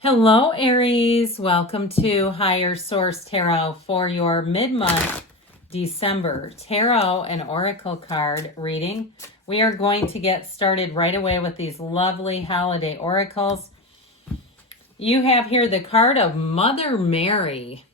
Hello, Aries. Welcome to Higher Source Tarot for your mid-month December tarot and oracle card reading. We are going to get started right away with these lovely holiday oracles. You have here the card of Mother Mary.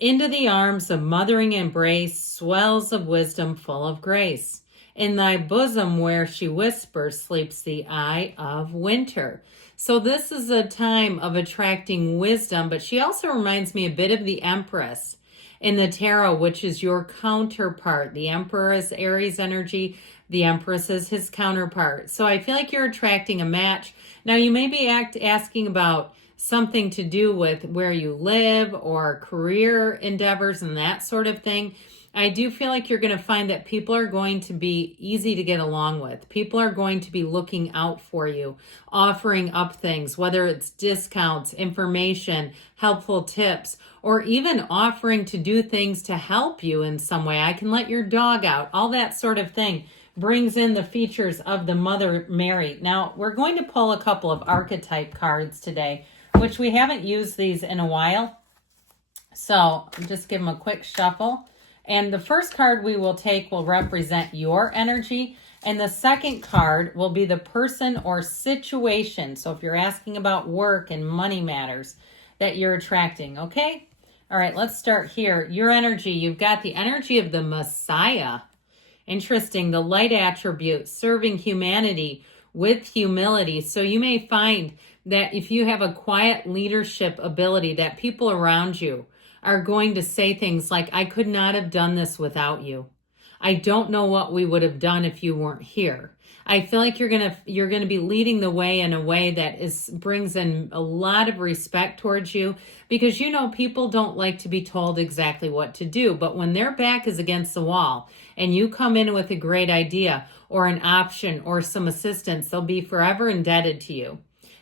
Into the arms of mothering embrace, swells of wisdom full of grace. In thy bosom where she whispers sleeps the eye of winter. So this is a time of attracting wisdom, but she also reminds me a bit of the Empress in the tarot, which is your counterpart. The Emperor is Aries energy. The Empress is his counterpart. So I feel like you're attracting a match. Now you may be asking about something to do with where you live or career endeavors and that sort of thing. I do feel like you're going to find that people are going to be easy to get along with. People are going to be looking out for you, offering up things, whether it's discounts, information, helpful tips, or even offering to do things to help you in some way. I can let your dog out. All that sort of thing brings in the features of the Mother Mary. Now, we're going to pull a couple of archetype cards today, which we haven't used these in a while. So just give them a quick shuffle. And the first card we will take will represent your energy. And the second card will be the person or situation. So if you're asking about work and money matters that you're attracting, okay? All right, let's start here. Your energy, you've got the energy of the Messiah. Interesting, the light attribute, serving humanity with humility. So you may find that if you have a quiet leadership ability, that people around you are going to say things like, I could not have done this without you. I don't know what we would have done if you weren't here. I feel like you're gonna be leading the way in a way that brings in a lot of respect towards you, because you know people don't like to be told exactly what to do. But when their back is against the wall and you come in with a great idea or an option or some assistance, they'll be forever indebted to you.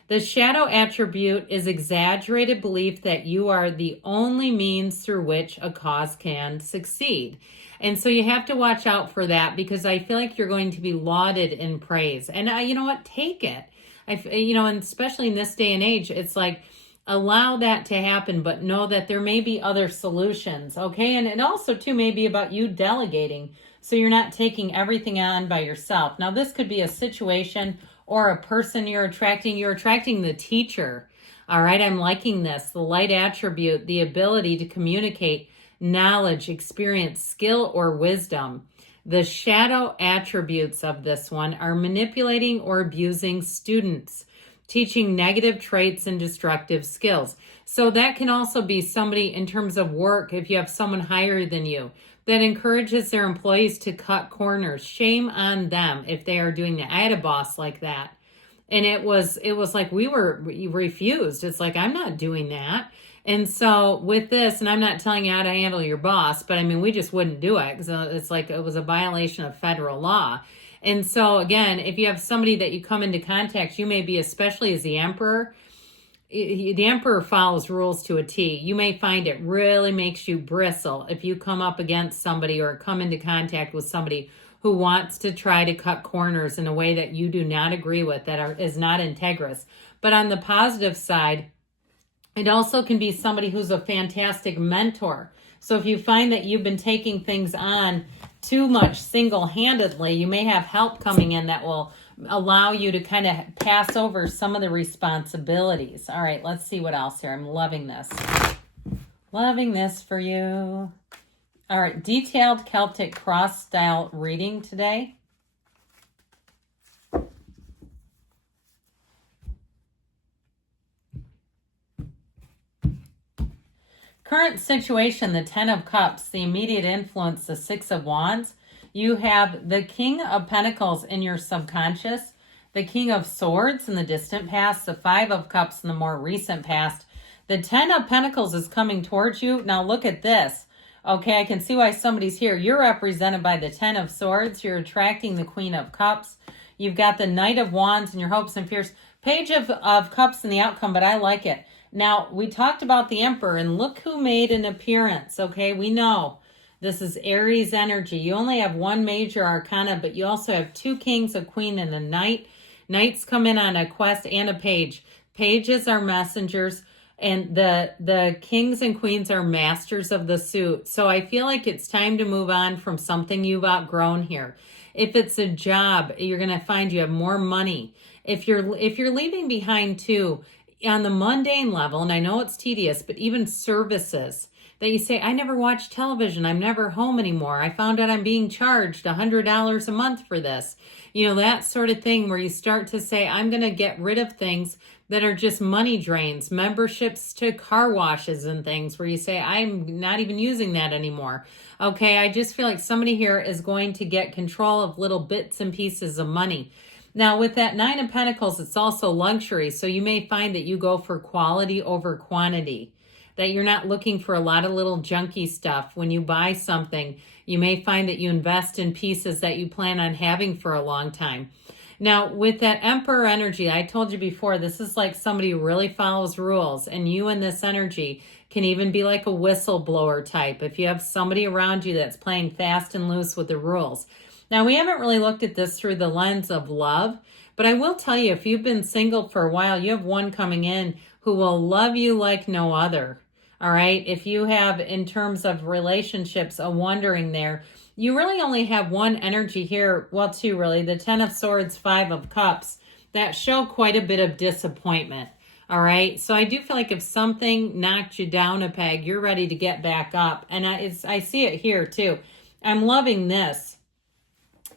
The shadow attribute is exaggerated belief that you are the only means through which a cause can succeed. And so you have to watch out for that, because I feel like you're going to be lauded in praise. And you know what? Take it. And especially in this day and age, it's like, allow that to happen, but know that there may be other solutions, okay? And it also, too, may be about you delegating, so you're not taking everything on by yourself. Now, this could be a situation or a person you're attracting. You're attracting the teacher. All right, I'm liking this. The light attribute, the ability to communicate knowledge, experience, skill, or wisdom. The shadow attributes of this one are manipulating or abusing students, teaching negative traits and destructive skills. So that can also be somebody in terms of work. If you have someone higher than you that encourages their employees to cut corners, shame on them if they are doing that. I had a boss like that. And it was like we refused. It's like, I'm not doing that. And so with this, and I'm not telling you how to handle your boss, but I mean, we just wouldn't do it, because it's like it was a violation of federal law. And so again, if you have somebody that you come into contact, you may be, especially as the Emperor, the Emperor follows rules to a T. You may find it really makes you bristle if you come up against somebody or come into contact with somebody who wants to try to cut corners in a way that you do not agree with, that is not integrous. But on the positive side, it also can be somebody who's a fantastic mentor. So if you find that you've been taking things on too much single-handedly, you may have help coming in that will allow you to kind of pass over some of the responsibilities. All right, let's see what else here. I'm loving this. Loving this for you. All right, detailed Celtic cross style reading today. Current situation, the 10 of Cups, the immediate influence, the 6 of Wands. You have the King of Pentacles in your subconscious, the King of Swords in the distant past, the 5 of Cups in the more recent past. The 10 of Pentacles is coming towards you. Now look at this. Okay, I can see why somebody's here. You're represented by the 10 of Swords. You're attracting the Queen of Cups. You've got the Knight of Wands and your hopes and fears. Page of Cups in the outcome, but I like it. Now, we talked about the Emperor, and look who made an appearance, okay? We know this is Aries energy. You only have one major arcana, but you also have 2 kings, a queen, and a knight. Knights come in on a quest and a page. Pages are messengers, and the kings and queens are masters of the suit. So I feel like it's time to move on from something you've outgrown here. If it's a job, you're going to find you have more money. If you're leaving behind too, on the mundane level, and I know it's tedious, but even services that you say, I never watch television, I'm never home anymore, I found out I'm being charged $100 a month for this. You know, that sort of thing where you start to say, I'm going to get rid of things that are just money drains, memberships to car washes and things where you say, I'm not even using that anymore. Okay, I just feel like somebody here is going to get control of little bits and pieces of money. Now, with that Nine of Pentacles, it's also luxury. So you may find that you go for quality over quantity, that you're not looking for a lot of little junky stuff. When you buy something, you may find that you invest in pieces that you plan on having for a long time. Now, with that Emperor energy, I told you before, this is like somebody who really follows rules, and you in this energy can even be like a whistleblower type if you have somebody around you that's playing fast and loose with the rules. Now, we haven't really looked at this through the lens of love, but I will tell you, if you've been single for a while, you have one coming in who will love you like no other. All right. If you have, in terms of relationships, a wondering there, you really only have one energy here. Well, two, really. The Ten of Swords, Five of Cups, that show quite a bit of disappointment. All right. So I do feel like if something knocked you down a peg, you're ready to get back up. And I see it here too. I'm loving this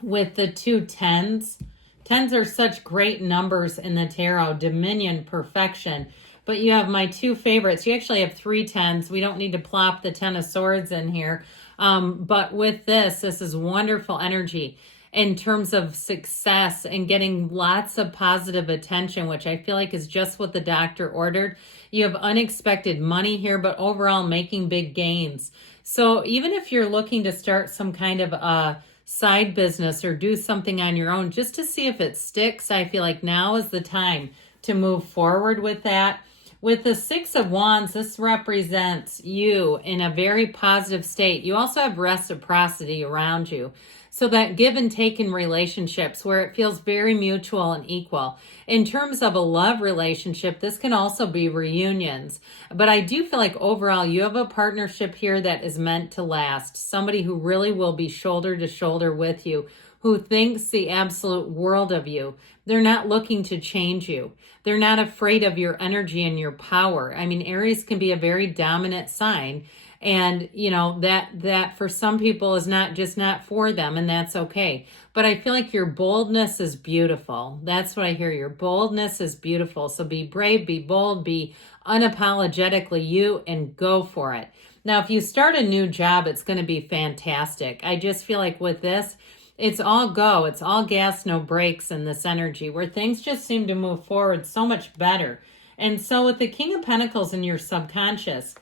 with the two tens. Tens are such great numbers in the tarot. Dominion, perfection. But you have my two favorites. You actually have three tens. We don't need to plop the Ten of Swords in here. But with this is wonderful energy in terms of success and getting lots of positive attention, which I feel like is just what the doctor ordered. You have unexpected money here, but overall making big gains. So even if you're looking to start some kind of a side business or do something on your own, just to see if it sticks, I feel like now is the time to move forward with that. With the Six of Wands, this represents you in a very positive state. You also have reciprocity around you. So that give and take in relationships where it feels very mutual and equal. In terms of a love relationship, this can also be reunions. But I do feel like overall you have a partnership here that is meant to last. Somebody who really will be shoulder to shoulder with you, who thinks the absolute world of you. They're not looking to change you. They're not afraid of your energy and your power. I mean, Aries can be a very dominant sign. And, you know, that for some people is not for them, and that's okay. But I feel like your boldness is beautiful. That's what I hear. Your boldness is beautiful. So be brave, be bold, be unapologetically you, and go for it. Now, if you start a new job, it's going to be fantastic. I just feel like with this, it's all go. It's all gas, no brakes in this energy where things just seem to move forward so much better. And so with the King of Pentacles in your subconscious,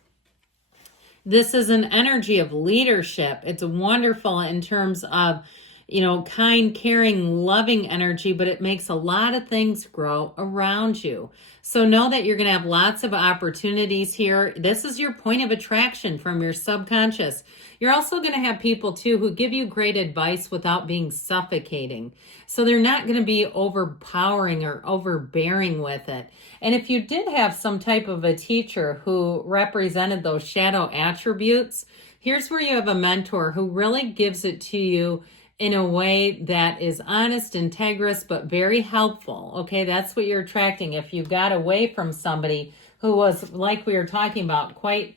this is an energy of leadership. It's wonderful in terms of, you know, kind, caring, loving energy, but it makes a lot of things grow around you. So know that you're going to have lots of opportunities here. This is your point of attraction from your subconscious. You're also going to have people too who give you great advice without being suffocating. So they're not going to be overpowering or overbearing with it. And if you did have some type of a teacher who represented those shadow attributes, here's where you have a mentor who really gives it to you in a way that is honest, integrous, but very helpful. Okay, that's what you're attracting. If you got away from somebody who was, like we were talking about, quite,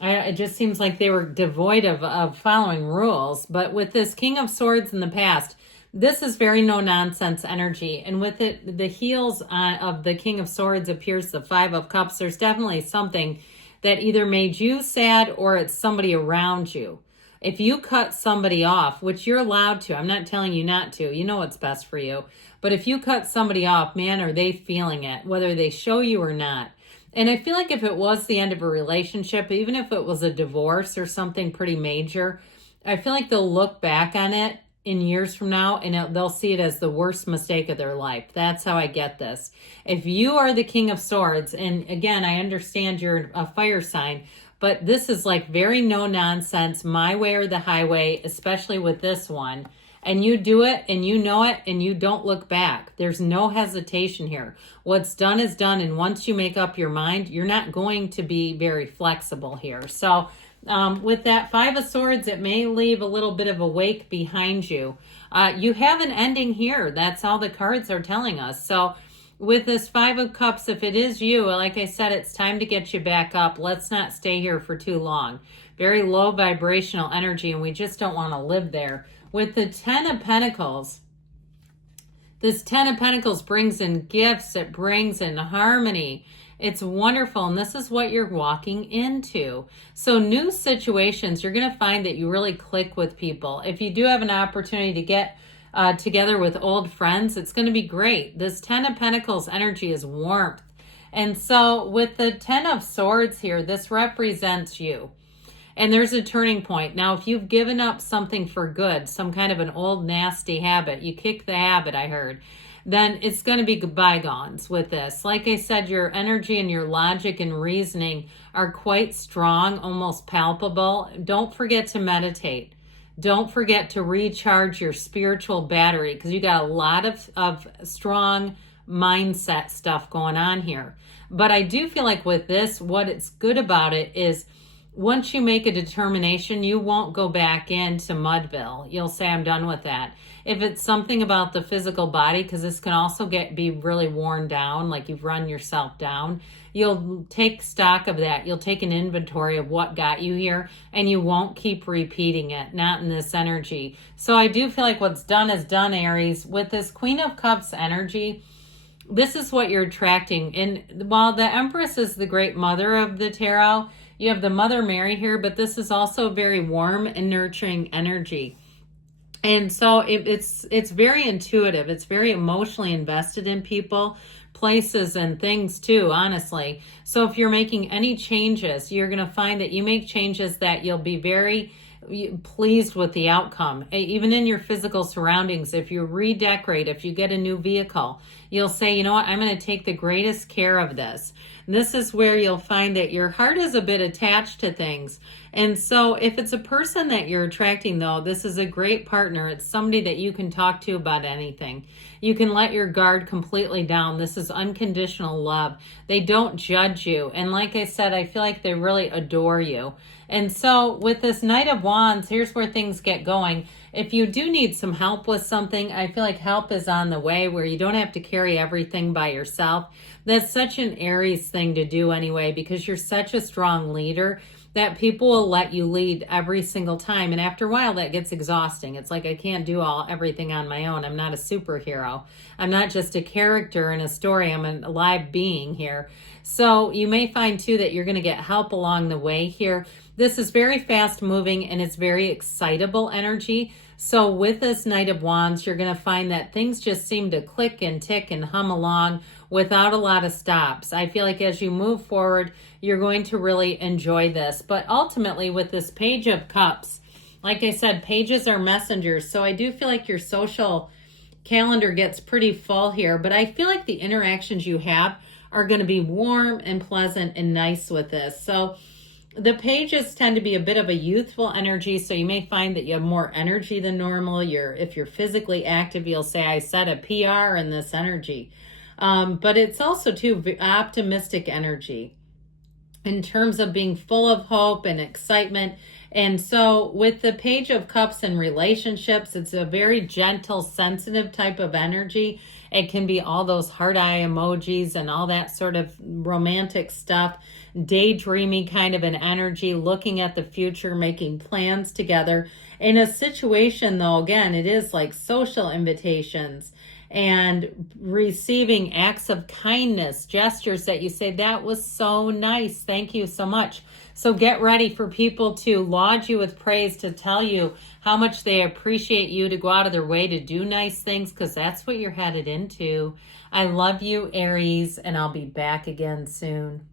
it just seems like they were devoid of following rules. But with this King of Swords in the past, this is very no-nonsense energy. And with it, the heels of the King of Swords appears the Five of Cups. There's definitely something that either made you sad or it's somebody around you. If you cut somebody off, which you're allowed to, I'm not telling you not to, you know what's best for you. But if you cut somebody off, man, are they feeling it, whether they show you or not. And I feel like if it was the end of a relationship, even if it was a divorce or something pretty major, I feel like they'll look back on it in years from now and they'll see it as the worst mistake of their life. That's how I get this. If you are the King of Swords, and again, I understand you're a fire sign, but this is like very no nonsense, my way or the highway, especially with this one. and you do it and you know it and you don't look back. There's no hesitation here. What's done is done. And once you make up your mind, you're not going to be very flexible here. So with that Five of Swords, it may leave a little bit of a wake behind you. You have an ending here. That's all the cards are telling us. So with this Five of Cups, if it is you, like I said, it's time to get you back up. Let's not stay here for too long. Very low vibrational energy, and we just don't want to live there. With the Ten of Pentacles, this Ten of Pentacles brings in gifts. It brings in harmony. It's wonderful, and this is what you're walking into. So new situations, you're going to find that you really click with people. If you do have an opportunity to get together with old friends, it's going to be great. This Ten of Pentacles energy is warmth. And so with the Ten of Swords here, this represents you. And there's a turning point. Now, if you've given up something for good, some kind of an old nasty habit, you kick the habit, I heard, then it's going to be bygones with this. Like I said, your energy and your logic and reasoning are quite strong, almost palpable. Don't forget to meditate. Don't forget to recharge your spiritual battery, because you got a lot of strong mindset stuff going on here. But I do feel like with this, what it's good about it is once you make a determination, you won't go back into Mudville. You'll say, I'm done with that. If it's something about the physical body, because this can also be really worn down, like you've run yourself down, you'll take stock of that. You'll take an inventory of what got you here, and you won't keep repeating it, not in this energy. So I do feel like what's done is done, Aries. With this Queen of Cups energy, this is what you're attracting. And while the Empress is the great mother of the tarot, you have the Mother Mary here, but this is also very warm and nurturing energy. And so it's very intuitive. It's very emotionally invested in people, places, and things too, honestly. So if you're making any changes, you're going to find that you make changes that you'll be very pleased with the outcome. Even in your physical surroundings, if you redecorate, if you get a new vehicle, you'll say, you know what, I'm going to take the greatest care of this. And this is where you'll find that your heart is a bit attached to things. And so if it's a person that you're attracting, though, this is a great partner. It's somebody that you can talk to about anything. You can let your guard completely down. This is unconditional love. They don't judge you. And like I said, I feel like they really adore you. And so with this Knight of Wands, here's where things get going. If you do need some help with something, I feel like help is on the way, where you don't have to carry everything by yourself. That's such an Aries thing to do anyway, because you're such a strong leader that people will let you lead every single time. And after a while, that gets exhausting. It's like, I can't do everything on my own. I'm not a superhero. I'm not just a character in a story. I'm a live being here. So you may find too that you're going to get help along the way here. This is very fast moving and it's very excitable energy. So with this Knight of Wands, you're going to find that things just seem to click and tick and hum along without a lot of stops. I feel like as you move forward, you're going to really enjoy this. But ultimately with this Page of Cups, like I said, pages are messengers. So I do feel like your social calendar gets pretty full here, but I feel like the interactions you have are going to be warm and pleasant and nice with this. So the pages tend to be a bit of a youthful energy, so you may find that you have more energy than normal. If you're physically active, you'll say, I said a PR in this energy. But it's also, too, optimistic energy in terms of being full of hope and excitement. And so with the Page of Cups and relationships, it's a very gentle, sensitive type of energy. It can be all those heart eye emojis and all that sort of romantic stuff, daydreamy kind of an energy, looking at the future, making plans together. In a situation, though, again, it is like social invitations and receiving acts of kindness, gestures that you say, that was so nice, thank you so much. So get ready for people to laud you with praise, to tell you how much they appreciate you, to go out of their way to do nice things, because that's what you're headed into. I love you, Aries, and I'll be back again soon.